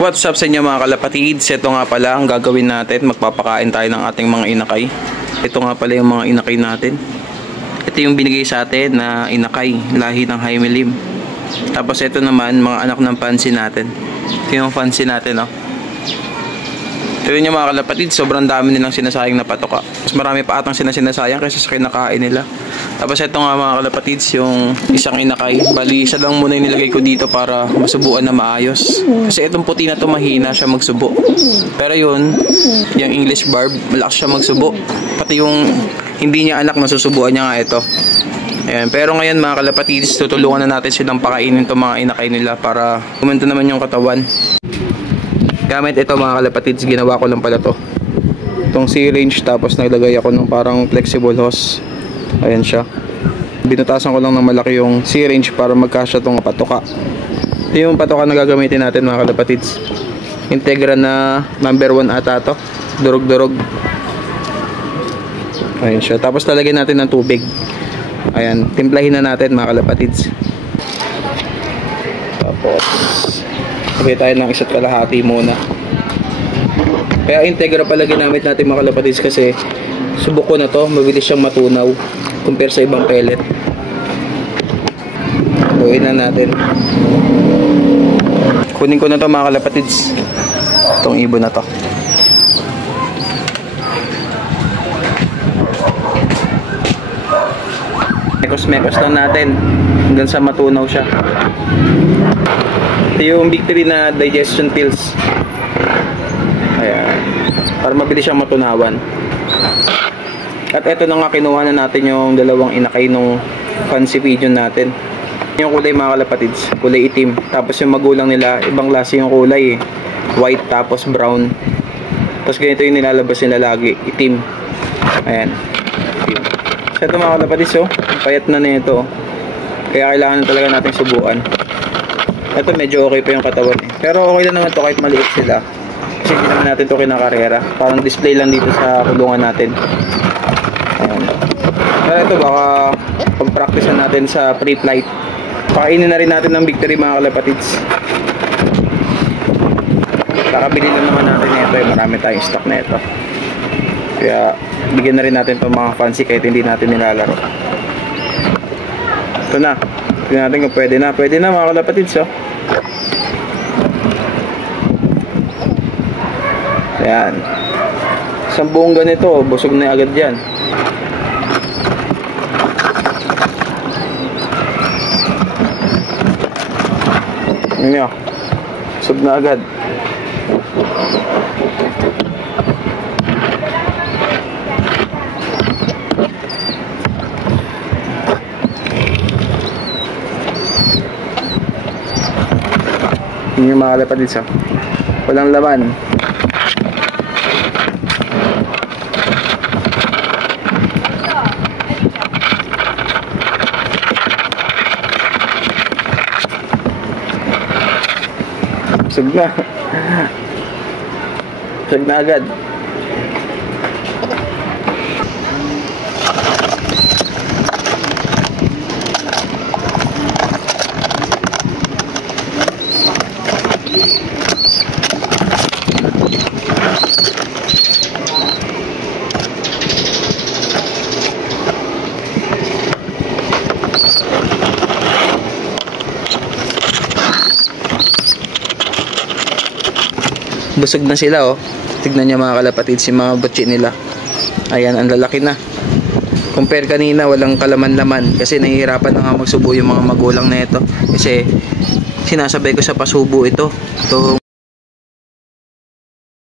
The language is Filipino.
What's up sa inyo mga kalapatids? Ito nga pala ang gagawin natin. Magpapakain tayo ng ating mga inakay. Ito nga pala yung mga inakay natin. Ito yung binigay sa atin na inakay, lahi ng Haimelim. Tapos ito naman mga anak ng fansi natin. Ito yung fansi natin, oh. Ito yung mga kalapatids, sobrang dami nilang sinasayang na patoka. Mas marami pa atang sinasayang kaysa sa kinakain nila. Tapos ito nga mga kalapatids, yung isang inakay. Bali, isa lang muna yung nilagay ko dito para masubuan na maayos. Kasi itong puti na to mahina siya magsubo. Pero yun, yung English barb, malakas siya magsubo. Pati yung hindi niya anak, masusubuan niya nga ito. Ayan. Pero ngayon mga kalapatids, tutulungan na natin silang pakainin itong mga inakay nila para kumento naman yung katawan. Gamit ito mga kalapatids, ginawa ko lang pala to. Itong syringe, tapos naglagay ako ng parang flexible hose. Ayan siya. Binutasan ko lang ng malaki yung syringe para magkasya itong patoka. Ito yung patoka na gagamitin natin mga kalapatids. Integra na number 1 ata to. Durog-durog. Ayan siya. Tapos lalagyan natin ng tubig. Ayan. Timplahin na natin mga kalapatids. Tapos lagay tayo ng 1 kalahati muna. Kaya integra pala ginamit natin mga kalapatids kasi subok ko na to, mabilis siyang matunaw compare sa ibang pellet. Gawin na natin. Kunin ko na to mga kalapatids, itong ibon na to. Mekos-mekos lang natin hanggang sa matunaw siya. Ito yung Victory na digestion pills. Ayan, para mabilis siyang matunawan. At eto na nga, kinuha na natin yung dalawang inakay nung fancy pigeon natin. Yung kulay mga kalapatids, kulay itim. Tapos yung magulang nila, ibang klase yung kulay eh. White tapos brown. Tapos ganito yung nilalabas nila lagi, itim. Ayan, itim. So ito mga kalapatids, oh, payat na nito. Kaya kailangan talaga natin subuan. Ito medyo okay pa yung katawan eh. Pero okay lang naman to kahit maliit sila. Kasi hindi naman natin to kinakarera. Parang display lang dito sa kulungan natin. Ayan. Pero ito baka pag-practicean natin sa pre-flight. Pakainin na rin natin ng Victory mga kalapatids. Kakabili na naman natin ito eh. Marami tayong stock na ito. Kaya bigyan na rin natin itong mga fancy kahit hindi natin nilalaro. Ito na. Tignan natin kung pwede na. Pwede na mga kalapatids, oh. Ayan. Isang buong ganito, busog na agad yan. Ayan nyo. Busog na agad. Yun yung mga kalapatids, oh. Walang laman. Busog na. Busog na agad. Busog na sila, oh. Tignan niyo mga kalapatids, yung mga butchi nila. Ayan, ang lalaki na. Compare kanina, walang kalaman-laman. Kasi nahihirapan na nga magsubo yung mga magulang na ito. Kasi sinasabay ko sa pasubo ito. Itong